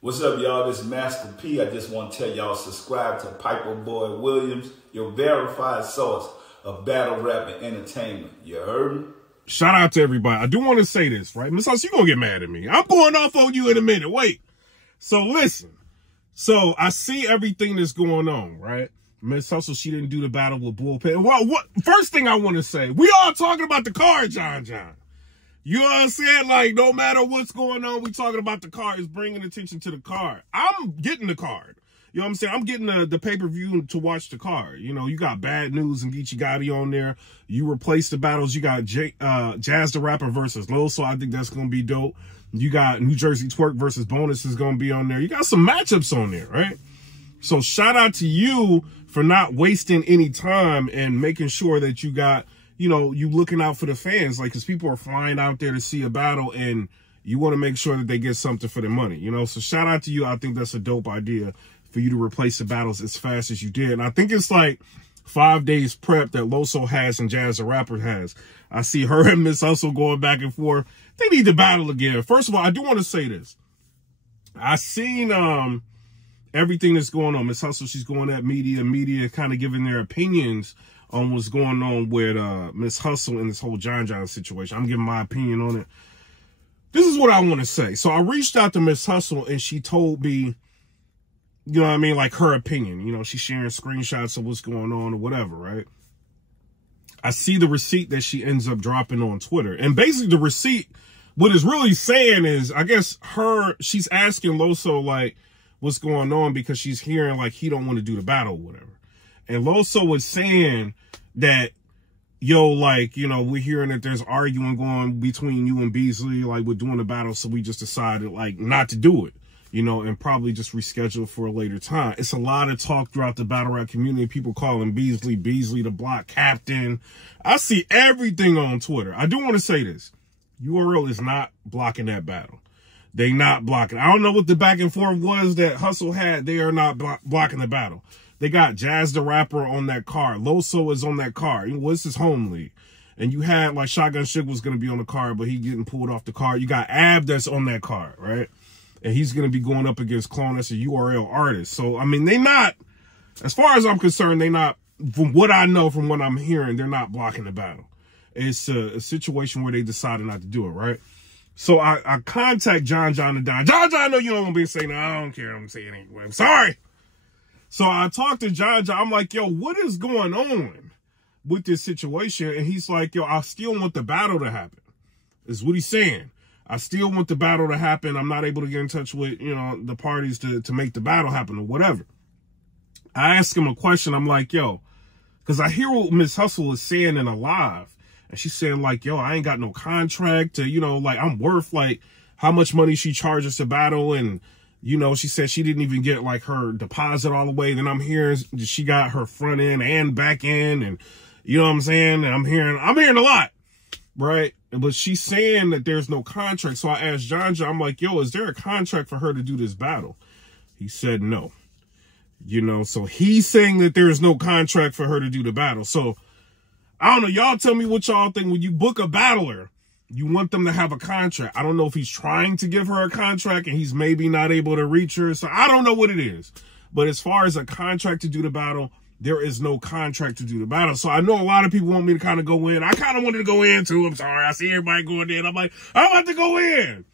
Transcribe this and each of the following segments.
What's up, y'all? This is Master P. I just want to tell y'all subscribe to PIPERBOY Williams, your verified source of battle rap and entertainment. You heard me? Shout out to everybody. I do want to say this, right? Mshustle, you gonna get mad at me. I'm going off on you in a minute. Wait. So listen. So I see everything that's going on, right? Mshustle, she didn't do the battle with Bullpen. Well, first thing I want to say, we all talking about the card, John. You know what I'm saying? Like, no matter what's going on, we talking about the card. It's bringing attention to the card. I'm getting the card. You know what I'm saying? I'm getting the pay-per-view to watch the card. You know, you got Bad News and Geechee Gotti on there. You replace the battles. You got Jazz the Rapper versus Lil, so I think that's going to be dope. You got New Jersey Twerk versus Bonus is going to be on there. You got some matchups on there, right? So shout out to you for not wasting any time and making sure that you got, you know, you looking out for the fans, like, because people are flying out there to see a battle and you want to make sure that they get something for their money, you know? So shout out to you. I think that's a dope idea for you to replace the battles as fast as you did. And I think it's like 5 days prep that Loso has and Jazz the Rapper has. I see her and Mshustle going back and forth. They need to battle again. First of all, I do want to say this. I seen everything that's going on. Mshustle, she's going at media kind of giving their opinions on what's going on with Mshustle in this whole John situation. I'm giving my opinion on it. This is what I want to say. So I reached out to Mshustle and she told me, you know what I mean, like her opinion. You know, she's sharing screenshots of what's going on or whatever, right? I see the receipt that she ends up dropping on Twitter. And basically the receipt, what it's really saying is, I guess she's asking Loso, like, what's going on, because she's hearing, like, he don't want to do the battle or whatever. And Loso was saying that, yo, like, you know, we're hearing that there's arguing going between you and Beasley, like, we're doing the battle, so we just decided, like, not to do it, you know, and probably just reschedule for a later time. It's a lot of talk throughout the battle rap community, people calling Beasley the block captain. I see everything on Twitter. I do want to say this. URL is not blocking that battle. They not blocking. I don't know what the back and forth was that Hustle had. They are not blocking the battle. They got Jazz the Rapper on that card. Loso is on that card. Well, this is home league. And you had, like, Shotgun Suge was going to be on the card, but he getting pulled off the card. You got Ab that's on that card, right? And he's going to be going up against Clone. That's a URL artist. So, I mean, they not, as far as I'm concerned, they not, from what I know, from what I'm hearing, they're not blocking the battle. It's a situation where they decided not to do it, right? So I contact John and Don. John, I know you don't want to be saying, no, I don't care. I'm saying it anyway. I'm sorry. So I talked to John. I'm like, yo, what is going on with this situation? And he's like, yo, I still want the battle to happen, is what he's saying. I still want the battle to happen. I'm not able to get in touch with, you know, the parties to make the battle happen or whatever. I asked him a question. I'm like, yo, because I hear what Mshustle is saying in a live. And she's saying, like, yo, I ain't got no contract to, you know, like, I'm worth, like, how much money she charges to battle. And, you know, she said she didn't even get, like, her deposit all the way. Then I'm hearing she got her front end and back end. And, you know what I'm saying? And I'm hearing a lot, right? But she's saying that there's no contract. So I asked John, I'm like, yo, is there a contract for her to do this battle? He said no. You know, so he's saying that there is no contract for her to do the battle. So I don't know. Y'all tell me what y'all think. When you book a battler, you want them to have a contract. I don't know if he's trying to give her a contract and he's maybe not able to reach her. So I don't know what it is. But as far as a contract to do the battle, there is no contract to do the battle. So I know a lot of people want me to kind of go in. I kind of wanted to go in too. I'm sorry. I see everybody going in. I'm like, I'm about to go in.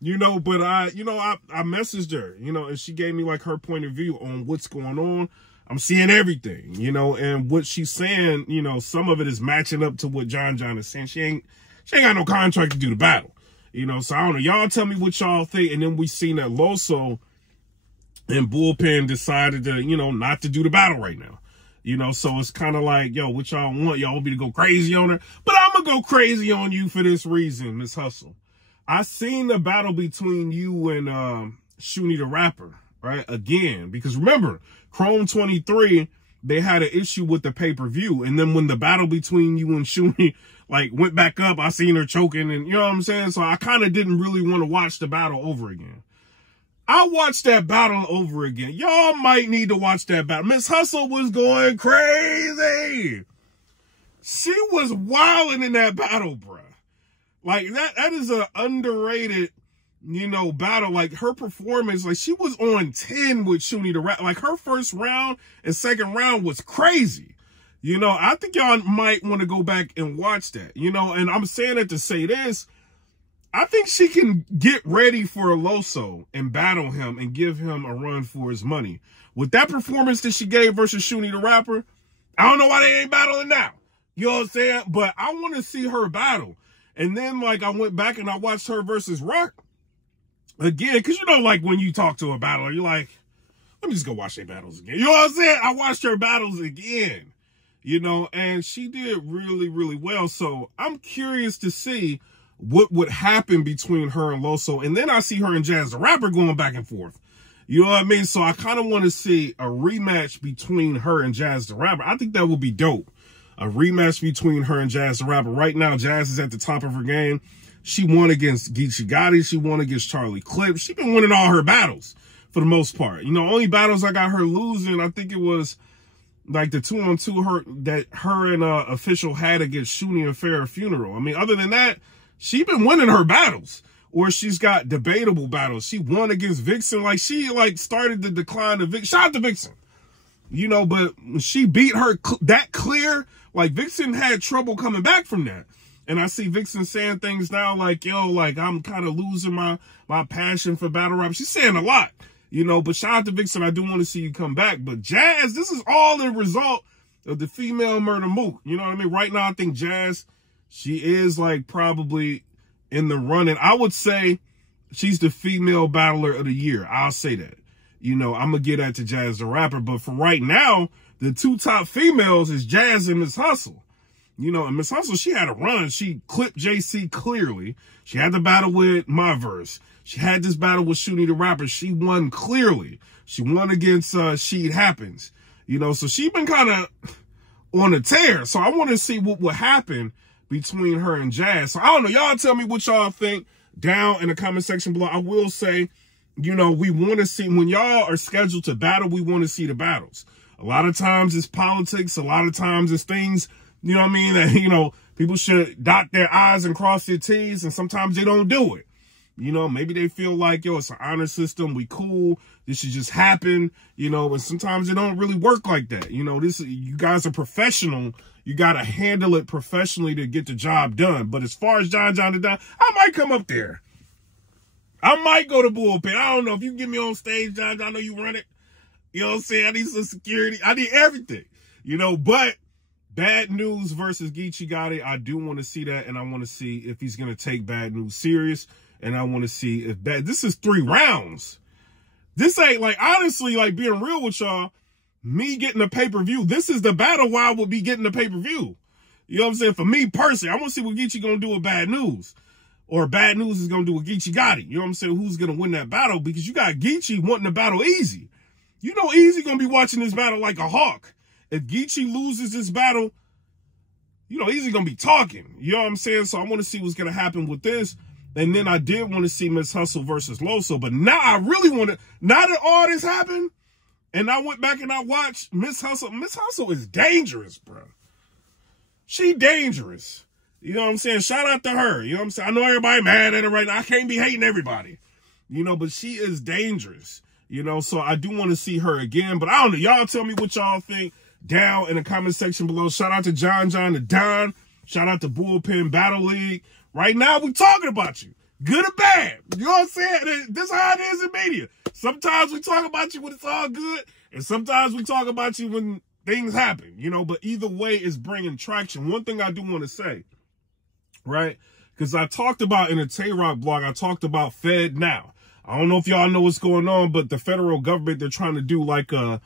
You know, but I messaged her, you know, and she gave me, like, her point of view on what's going on. I'm seeing everything, you know, and what she's saying, you know, some of it is matching up to what John is saying. She ain't got no contract to do the battle, you know. So I don't know. Y'all tell me what y'all think. And then we seen that Loso and Bullpen decided to, you know, not to do the battle right now, you know. So it's kind of like, yo, what y'all want? Y'all want me to go crazy on her? But I'm going to go crazy on you for this reason, Mshustle. I seen the battle between you and Shuni the Rapper, right? Again, because remember, Chrome 23, they had an issue with the pay-per-view. And then when the battle between you and Shuni, like, went back up, I seen her choking, and you know what I'm saying? So I kind of didn't really want to watch the battle over again. I watched that battle over again. Y'all might need to watch that battle. Mshustle was going crazy. She was wilding in that battle, bruh. Like, that is an underrated you know, battle, like her performance, like she was on 10 with Shuni the Rapper. Like her first round and second round was crazy. You know, I think y'all might want to go back and watch that, you know, and I'm saying it to say this. I think she can get ready for Loso and battle him and give him a run for his money. With that performance that she gave versus Shuni the Rapper, I don't know why they ain't battling now. You know what I'm saying? But I want to see her battle. And then, like, I went back and I watched her versus Rock again. Because, you know, like, when you talk to a battler, you're like, let me just go watch their battles again. You know what I'm saying? I watched her battles again, you know, and she did really, really well. So I'm curious to see what would happen between her and Loso. And then I see her and Jazz the Rapper going back and forth. You know what I mean? So I kind of want to see a rematch between her and Jazz the Rapper. I think that would be dope. A rematch between her and Jazz the Rapper. Right now, Jazz is at the top of her game. She won against Geechee Gotti. She won against Charlie Clips. She's been winning all her battles for the most part. You know, only battles I got her losing, I think it was like the 2-on-2 her and Official had against Shuni and Farrah Funeral. I mean, other than that, she's been winning her battles. Or she's got debatable battles. She won against Vixen. Like, she, like, started the decline of Vixen. Shout out to Vixen. You know, but she beat her that clear. Like, Vixen had trouble coming back from that. And I see Vixen saying things now like, yo, like, I'm kind of losing my passion for battle rap. She's saying a lot, you know, but shout out to Vixen. I do want to see you come back. But Jazz, this is all the result of the female murder mook. You know what I mean? Right now, I think Jazz, she is, like, probably in the running. I would say she's the female battler of the year. I'll say that. You know, I'm going to get at to Jazz the Rapper. But for right now, the two top females is Jazz and Mshustle. You know, and Mshustle, she had a run. She clipped JC clearly. She had the battle with My Verse. She had this battle with Shuni the Rapper. She won clearly. She won against Sheet Happens. You know, so she been kind of on a tear. So I want to see what will happen between her and Jazz. So I don't know. Y'all tell me what y'all think down in the comment section below. I will say, you know, we want to see, when y'all are scheduled to battle, we want to see the battles. A lot of times it's politics. A lot of times it's things, you know what I mean, that, you know, people should dot their I's and cross their T's, and sometimes they don't do it. You know, maybe they feel like, yo, it's an honor system. We cool. This should just happen, you know, and sometimes it don't really work like that. You know, you guys are professional. You got to handle it professionally to get the job done. But as far as John the Don, I might come up there. I might go to bullpen. I don't know. If you get me on stage, John, I know you run it. You know what I'm saying? I need some security. I need everything, you know, but Bad News versus Geechee Gotti, I do want to see that. And I want to see if he's going to take Bad News serious. And I want to see if this is 3 rounds. This ain't, like, honestly, like, being real with y'all, me getting a pay-per-view, this is the battle where I would be getting the pay-per-view. You know what I'm saying? For me personally, I want to see what Geechee going to do with Bad News. Or Bad News is going to do with Geechee Gotti. You know what I'm saying? Who's going to win that battle? Because you got Geechee wanting to battle Easy. You know Easy going to be watching this battle like a hawk. If Geechee loses this battle, you know, Easy going to be talking. You know what I'm saying? So I want to see what's going to happen with this. And then I did want to see Mshustle versus Loso. But now I really want to, now that all this happened, and I went back and I watched Mshustle. Mshustle is dangerous, bro. She dangerous. You know what I'm saying? Shout out to her. You know what I'm saying? I know everybody mad at her right now. I can't be hating everybody. You know, but she is dangerous. You know, so I do want to see her again. But I don't know. Y'all tell me what y'all think down in the comment section below. Shout out to John the Don. Shout out to Bullpen Battle League. Right now, we're talking about you. Good or bad. You know what I'm saying? This is how it is in media. Sometimes we talk about you when it's all good. And sometimes we talk about you when things happen. You know, but either way, it's bringing traction. One thing I do want to say, right? Because I talked about in a Tay-Rock blog, I talked about Fed Now. I don't know if y'all know what's going on, but the federal government, they're trying to do like a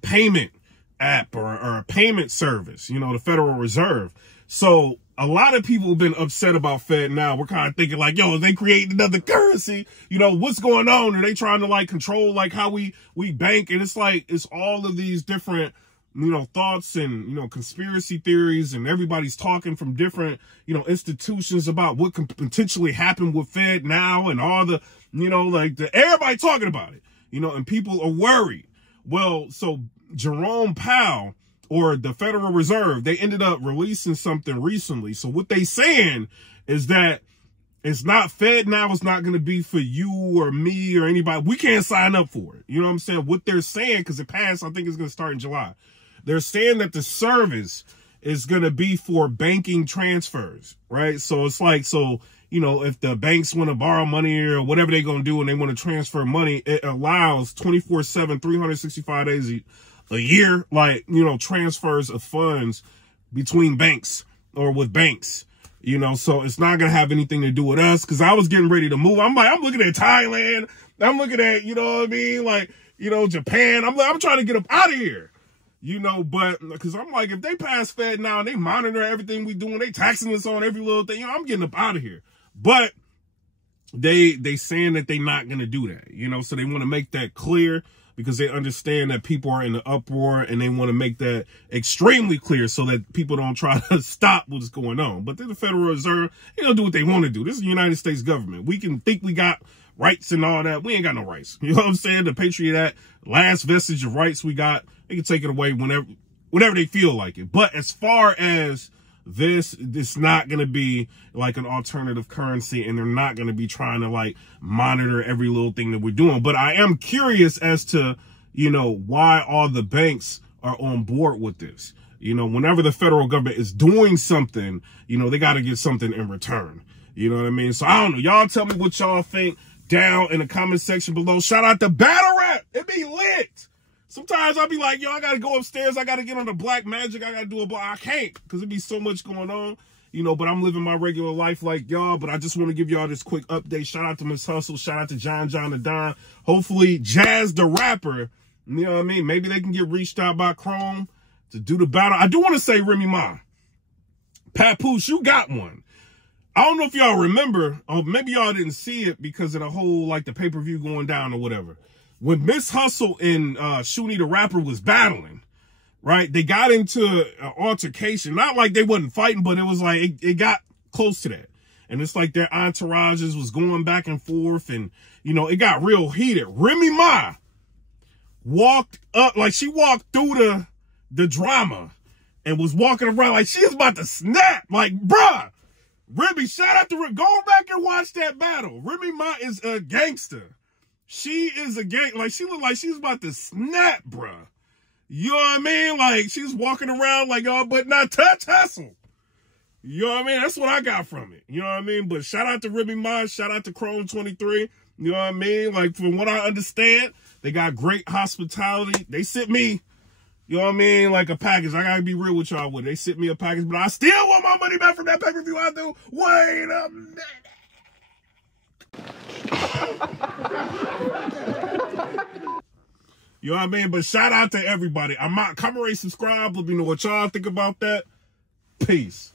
payment app or a payment service, you know, the Federal Reserve. So a lot of people have been upset about Fed Now. We're kind of thinking like, yo, they create another currency. You know, what's going on? Are they trying to like control like how we bank? And it's like, it's all of these different, you know, thoughts and, you know, conspiracy theories, and everybody's talking from different, you know, institutions about what can potentially happen with Fed Now and all the, you know, like everybody talking about it, you know, and people are worried. Well, so Jerome Powell, or the Federal Reserve, they ended up releasing something recently. So what they saying is that It's not Fed now. It's not going to be for you or me or anybody. We can't sign up for it. You know what I'm saying? What they're saying, because it passed, I think it's going to start in July. They're saying that the service is going to be for banking transfers, right? So it's like, so, you know, if the banks want to borrow money or whatever they're going to do and they want to transfer money, it allows 24/7, 365 days a year, like, you know, transfers of funds between banks or with banks. You know, so it's not going to have anything to do with us, because I was getting ready to move. I'm looking at Thailand. I'm looking at, you know what I mean? Like, you know, Japan. I'm trying to get up out of here, you know, but because I'm like, if they pass Fed now and they monitor everything we doing, they taxing us on every little thing, you know, I'm getting up out of here. But they saying that they're not going to do that, you know, so they want to make that clear, because they understand that people are in the uproar, and they want to make that extremely clear so that people don't try to stop what's going on. But then the Federal Reserve, they don't do what they want to do. This is the United States government. We can think we got rights and all that. We ain't got no rights. You know what I'm saying? The Patriot Act, last vestige of rights we got, they can take it away whenever they feel like it. But as far as this not going to be like an alternative currency, and they're not going to be trying to like monitor every little thing that we're doing. But I am curious as to, you know, why all the banks are on board with this. You know, whenever the federal government is doing something, you know, they got to get something in return. You know what I mean? So I don't know. Y'all tell me what y'all think down in the comment section below. Shout out to Battle Rap. It be lit. Sometimes I'll be like, yo, I got to go upstairs. I got to get on the Black Magic. I got to do a block. I can't, because it be so much going on, you know, but I'm living my regular life like y'all. But I just want to give y'all this quick update. Shout out to Mshustle. Shout out to John the Don. Hopefully Jazz the Rapper, you know what I mean? Maybe they can get reached out by Chrome to do the battle. I do want to say, Remy Ma, Papoose, you got one. I don't know if y'all remember, or maybe y'all didn't see it because of the whole, like, the pay-per-view going down or whatever. When Mshustle and Shuni the Rapper was battling, right, they got into an altercation. Not like they wasn't fighting, but it was like it got close to that. And it's like their entourages was going back and forth, and, you know, it got real heated. Remy Ma walked up, like she walked through the drama and was walking around like she was about to snap. Like, bruh, Remy, shout out to Remy. Go back and watch that battle. Remy Ma is a gangster. She is a gang. Like, she looked like she was about to snap, bruh. You know what I mean? Like, she's walking around like, y'all, but not touch hustle. You know what I mean? That's what I got from it. You know what I mean? But shout out to Remy Ma. Shout out to Chrome 23. You know what I mean? Like, from what I understand, they got great hospitality. They sent me, you know what I mean, like a package. I gotta be real with y'all with it. They sent me a package, but I still want my money back from that pay-per-view I do. Wait a minute. You know what I mean? But shout out to everybody. I'm out. Comment, rate, subscribe. Let me know what y'all think about that. Peace.